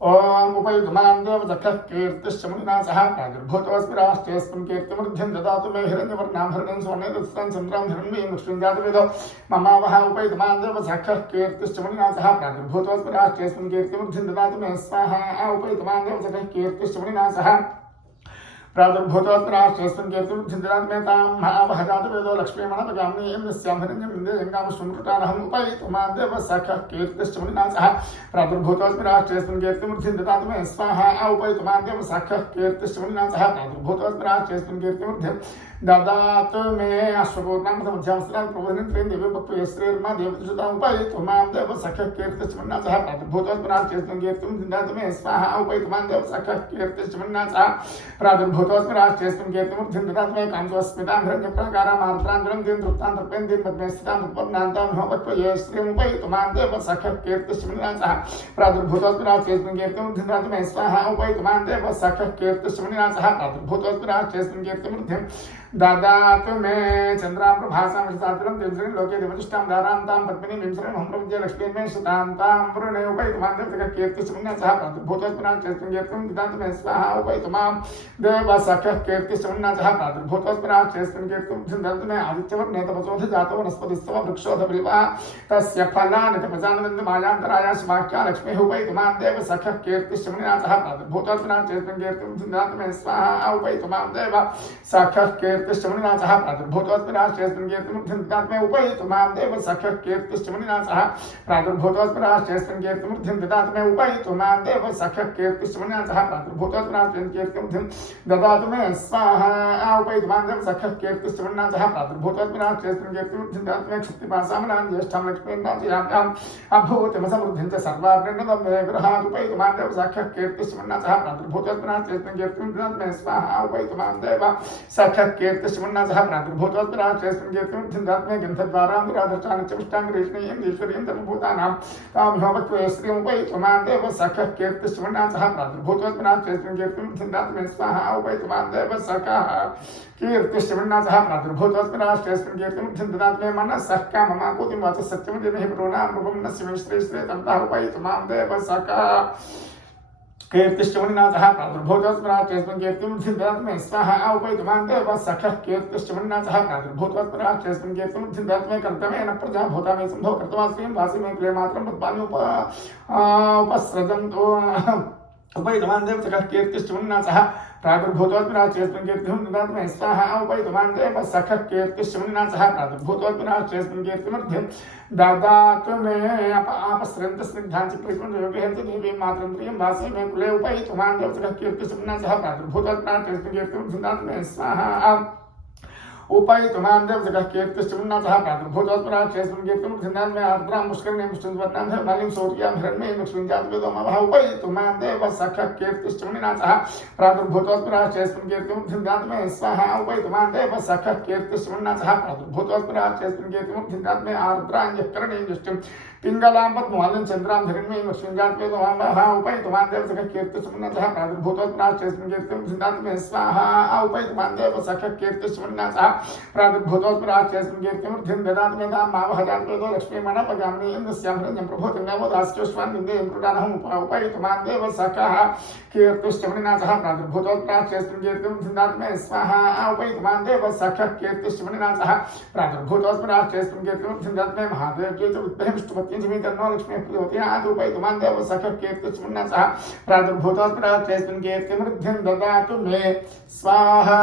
ओम उपयुतमां देवदखः कीर्तिश्च मुनिना सह प्रादुर्भूतोऽस्मि राष्ट्रेऽस्मिन् कीर्तिमृद्धिं ददातु मे हिरण्यवर्णां हिरण्यं स्वर्णेतस्तां चन्द्रां हिरण्मयीं लक्ष्मीं जातवेदो ममावह उपयुतमां देवदखः कीर्तिश्च मुनिना सह प्रादुर्भूतोऽस्मि राष्ट्रेऽस्मिन् कीर्तिमृद्धिं ददातु मे स्वाहा उपयुतमां देवदखः कीर्तिश्च मुनिना सह प्रादुर्भूतोऽस्मि राष्ट्रेऽस्मिन् कीर्तिमृद्धिं महावहजातवेदो लक्ष्मीमणपगामिनीं निस्यां हिरण्यं विन्देयङ्गामश्वमृटानहम् उपैतुमां देवसखः कीर्तिश्च मुनिना सह प्रादुर्भूतोऽस्मि राष्ट्रेऽस्मिन् कीर्तिमृद्धिं ददातु मे स्वाहा उपैतुमां देवसखः कीर्तिश्च मुनिना सह प्रादुर्भूतोऽस्मि राष्ट्रेऽस्मिन् कीर्तिमृद्धिं ददातु मे अश्वपूर्णामृतमध्यावसरात् प्रबोधिनीं देवीं भक्त्या श्रीर्मा देवदुषताम् उपैतुमां देवसखः कीर्तिश्च मुनिना सह प्रादुर्भूतोऽस्मि राष्ट्रेऽस्मिन् कीर्तिमृद्धिं ददातु मे स्वाहा उपैतुमां देवसखः कीर्तिश्च मुनिना सह प्रादुर्भूतोऽस्मि राष्ट्रेऽस्मिन् कीर्तिमृद्धिं ददातु मे काञ्चोस्मितां हिरण्यप्राकारामार्द्रां जलं तृप्तां तर्पयन्तीं पद्मे स्थितां तत्पन्नान्तां भक्त्या श्रीं उपैतुमां देवसखः कीर्तिश्च मुनिना सह प्रादुर्भूतोऽस्मि राष्ट्रेऽस्मिन् कीर्तिमृद्धिं ददातु मे स्वाहा उपैतुमां देवसखः कीर्तिश्च मुनिना सह प्रादुर्भूतोऽस्मि राष्ट्रेऽस्मिन् कीर्तिमृद्धिं ददातु मे चन्द्राप्रभासां विशतातिरं दिवसं लोके देवतिष्ठां धारान्तां पद्मिनीं विंसरं हं प्रविद्य लक्ष्मीं मे सुतान्तां वरुणे उपैतुमां देवसखः कीर्तिश्च मुनिना सह प्रादुर्भूतोऽस्मि राष्ट्रेऽस्मिन् कीर्तिं ददातु मे स्वाहा उपैतुमां देवसखः कीर्तिश्च मुनिना सह प्रादुर्भूतोऽस्मि राष्ट्रेऽस्मिन् कीर्तिं ददातु मे आदित्यवर्णे तपसोऽध जातो वनस्पतिस्तव वृक्षोऽध बिल्वा तस्य फलानि तपसानन्दं मायान्तराया शिवाख्या लक्ष्मीः उपैतुमां देवसखः कीर्तिश्च मुनिना सह प्रादुर्भूतोऽस्मि राष्ट्रेऽस्मिन् कीर्तिं ददातु मे स्वाहा उपैतुमां देवसखः कीर्तिश्च मुनिना सह प्रादुर्भूतोऽस्मि राष्ट्रेऽस्मिन् कीर्तिमृद्धिं ददातु मे उपैतुमां देवसखः कीर्तिश्च मुनिना सह प्रादुर्भूतोऽस्मि राष्ट्रेऽस्मिन् कीर्तिमृद्धिं ददातु मे उपैतुमां देवसखः कीर्तिश्च मुनिना सह प्रादुर्भूतोऽस्मि राष्ट्रेऽस्मिन् कीर्तिमृद्धिं ददातु मे स्वाहा उपैतुमां देवसखः कीर्तिश्च मुनिना सह प्रादुर्भूतोऽस्मि राष्ट्रेऽस्मिन् कीर्तिमृद्धिं ददातु मे क्षुत्तिपासामनां ज्येष्ठां लक्ष्मीं नाचयाम्याम् अभूतिमसमृद्धिं च सर्वाग्निर्नदं मे गृहात् उपैतुमां देवसखः कीर्तिश्च मुनिना सह प्रादुर्भूतोऽस्मि राष्ट्रेऽस्मिन् कीर्तिं ददातु मे स्वाहा उपैतुमां देवसखः कीर्तिश्च मुनिना सह प्रादुर्भूतोऽस्मि राष्ट्रेऽस्मिन् कीर्तिमृद्धिं ददातु मे गन्धद्वारां विराधर्चां च पुष्टाङ्गरीष्णीं ईश्वरीं धर्मभूतानां तां भक्त्या श्रीं उपैतुमां देवसखः कीर्तिश्च मुनिना सह प्रादुर्भूतोऽस्मि राष्ट्रेऽस्मिन् कीर्तिमृद्धिं ददातु मे स्वाहा उपैतुमां देवसखः कीर्तिश्च मुनिना सह प्रादुर्भूतोऽस्मि राष्ट्रेऽस्मिन् कीर्तिमृद्धिं ददातु मे मनसः काममाकुतिं वाचः सत्यमतिः प्रोणां रूपं नस्य मे श्री तन्तः उपैतुमां देवसखः कीर्तिश्च मुनिना सह प्रादुर्भूतोऽस्मि राष्ट्रेऽस्मिन् कीर्तिमृद्धिं ददातु मे स्वाहा उपैतुमां देवसखः कीर्तिश्च मुनिना सह प्रादुर्भूतोऽस्मि राष्ट्रेऽस्मिन् कीर्तिमृद्धिं ददातु मे कर्तमेन प्रजा भूता मे सम्भव कृतवास्मिन् वासि मे कुले मात्रं पद्मानि उपस्रजन्तु उपैतुमां देवसखः कीर्तिश्च मुनिना सह प्रादुर्भूतोऽस्मि राष्ट्रेऽस्मिन् कीर्तिं ददातु मे स्वाहा उपैतुमां देवसखः कीर्तिश्च मुनिना सह प्रादुर्भूतोऽस्मि राष्ट्रेऽस्मिन् कीर्तिमृद्धिं ददातु मे अपस्रन्तस्निग्धां चित्रिष्मं योगयन्ति देवीं मातरं प्रियं वासि मे कुले उपैतुमां देवसखः कीर्तिश्च मुनिना सह प्रादुर्भूतोऽस्मि राष्ट्रेऽस्मिन् कीर्तिं ददातु मे स्वाहा उपैतुमां देवसखः कीर्तिश्च मुनिना सह प्रादुर्भूतोऽस्मि राष्ट्रेऽस्मिन् कीर्तिमृद्धिं ददातु मे आर्द्रां पुष्करिणीं पुष्टिवर्णां धर्मालिं सौर्यां हिरण्मयीं लक्ष्मीं जातवेदो ममः उपैतुमां देवसखः कीर्तिश्च मुनिना सह प्रादुर्भूतोऽस्मि राष्ट्रेऽस्मिन् कीर्तिमृद्धिं ददातु मे स्वाहा उपैतुमां देवसखः कीर्तिश्च मुनिना सह प्रादुर्भूतोऽस्मि राष्ट्रेऽस्मिन् कीर्तिमृद्धिं ददातु मे आर्द्रां यःकरणीं दृष्टिं पिङ्गलां पद्मवालिं चन्द्रां हिरण्मयीं लक्ष्मीं जातवेदो ममः उपैतुमां देवसखः कीर्तिश्च मुनिना सह प्रादुर्भूतोऽस्मि राष्ट्रेऽस्मिन् कीर्तिमृद्धिं ददातु मे स्वाहा उपैतुमां देवसखः कीर्तिश्च मुनिना सह प्रादुर्भूतोऽस्मि राष्ट्रेऽस्मिन् कीर्तिमृद्धिं ददातु मे मावहजातवेदो लक्ष्मीमणपगामिनीं निस्यां हिरण्यं प्रभूतिं नवोदास्योष्वान् विन्देयं कृटानहम् उपैतुमां देवसखः कीर्तिश्च मुनिना सह प्रादुर्भूतोऽस्मि राष्ट्रेऽस्मिन् कीर्तिमृद्धिं ददातु मे स्वाहा उपैतुमां देवसखः कीर्तिश्च मुनिना सह प्रादुर्भूतोऽस्मि राष्ट्रेऽस्मिन् कीर्तिमृद्धिं ददातु मे महादेव्यै च विद्महे विष्णुपत्न्यै च तन्नो लक्ष्मीः प्रचोदयात् उपैतुमां देवसखः कीर्तिश्च मुनिना सह प्रादुर्भूतोऽस्मि राष्ट्रेऽस्मिन् कीर्तिमृद्धिं ददातु मे स्वाहा